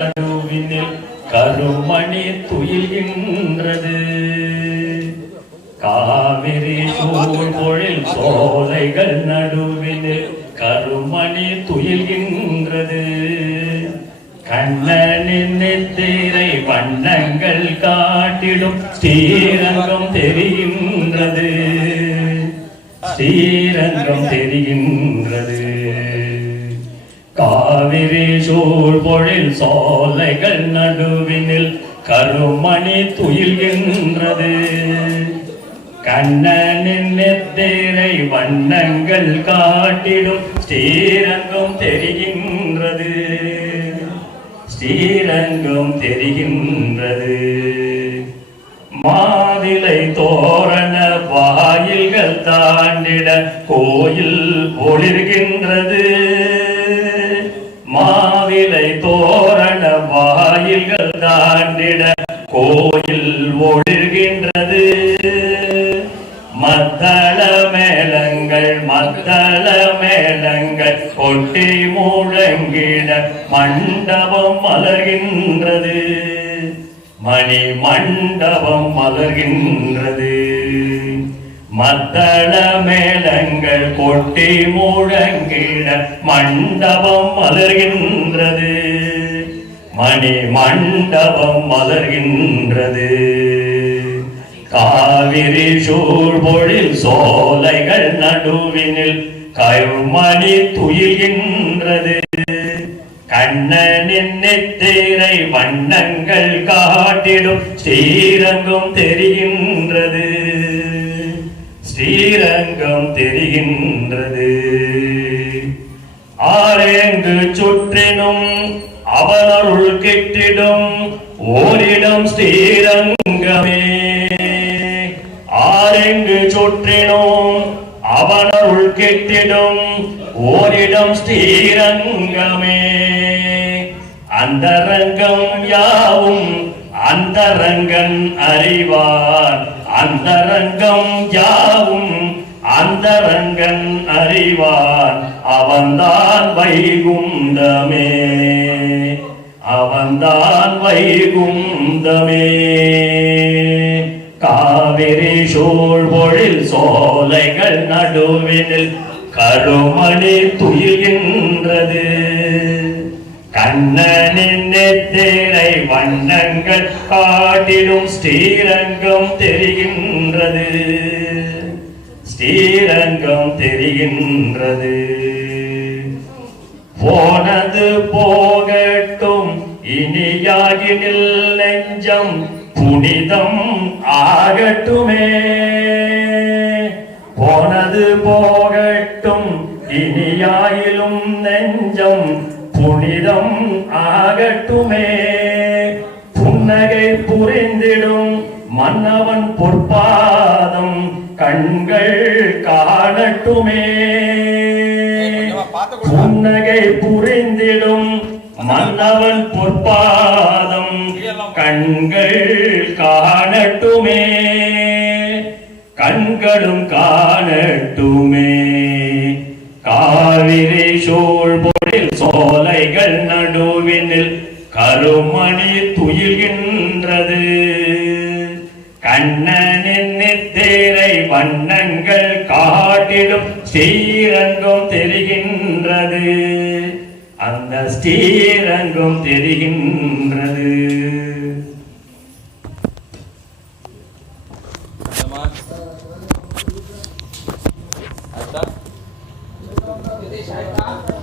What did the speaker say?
நடுவினில் கருமணி துயில்கின்றது. காவிரி சூழ் பொழில் சோலைகள் நடுவினில் கருமணி துயில்கின்றது. கண்ணனின் நெத்திரை வண்ணங்கள் காட்டிடும் ஸ்ரீரங்கம் தெரிகின்றது. ஸ்ரீரங்கம் தெரிகின்றது. காவிரி சூழ் பொழில் சோலைகள் நடுவினில் கருமணி துயில்கின்றது. கண்ணனின் நெத்திரை வண்ணங்கள் காட்டிடும் ஸ்ரீரங்கம் தெரிகின்றது. ஸ்ரீரங்கம் தெரிகின்றது. மாதிலை தோரண வாயில்கள் தாண்டிட கோயில் ஒளிர்கின்றது. மாவிலை தோரண வாயில்கள் தாண்டிட கோயில் ஒளிர்கின்றது. மத்தள மேளங்கள் கொட்டி முழங்கிட மண்டபம் மலர்கின்றது. மணி மண்டபம் மலர்கின்றது. மத்தள மேளங்கள் கொட்டி முழங்கிட மண்டபம் மலர்கின்றது. மணி மண்டபம் மலர்கின்றது. காவிரி சூழ் பொழில் சோலைகள் நடுவினில் கருமணி துயில்கின்றது. கண்ணனின் நெத்திரை வண்ணங்கள் காட்டிடும் ஸ்ரீரங்கம் தெரிகின்றது. ஸ்ரீரங்கம் தெரிகின்றது. ஆரெங்கு சுற்றினும் அவனருள் கிட்டிடும் ஓரிடம் ஸ்ரீரங்கமே. ஆரெங்கு சுற்றினும் அவனருள் கிட்டிடும் ஓரிடம் ஸ்ரீரங்கமே. அந்தரங்கம் யாவும் அந்தரங்கன் அறிவார். அந்தரங்கம் யாவும் அந்தரங்கன் அறிவார். அவன்தான் வைகுந்தமே. அவன்தான் வைகுந்தமே. காவிரி சூழ் பொழில் சோலைகள் நடுவினில் கருமணி துயில்கின்றது. கண்ணனின் நெத்திரை வண்ணங்கள் காட்டிடும் ஸ்ரீரங்கம் தெரிகின்றது. ஸ்ரீரங்கம் தெரிகின்றது. போனது போகட்டும் இனியாகினில் நெஞ்சம் புனிதம் ஆகட்டுமே. போனது போகட்டும் இனியாயிலும் நெஞ்சம் புனிதம் ஆகட்டுமே. புன்னகை புரிந்திடும் மன்னவன் பொற்பாதம் கண்கள் காணட்டுமே. புன்னகை புரிந்திடும் மன்னவன் பொற்பாதம் கண்கள் காணட்டுமே. கண்களும் காணட்டுமே. காவிரி சூழ் பொழில் சோலைகள் நடுவினில் கருமணி துயில்கின்றது. கண்ணனின் நெத்திரை வண்ணங்கள் காட்டிடும் ஸ்ரீரங்கம் தெரிகின்றது. அந்த ஸ்ரீரங்கம் தெரிகின்றது. अच्छा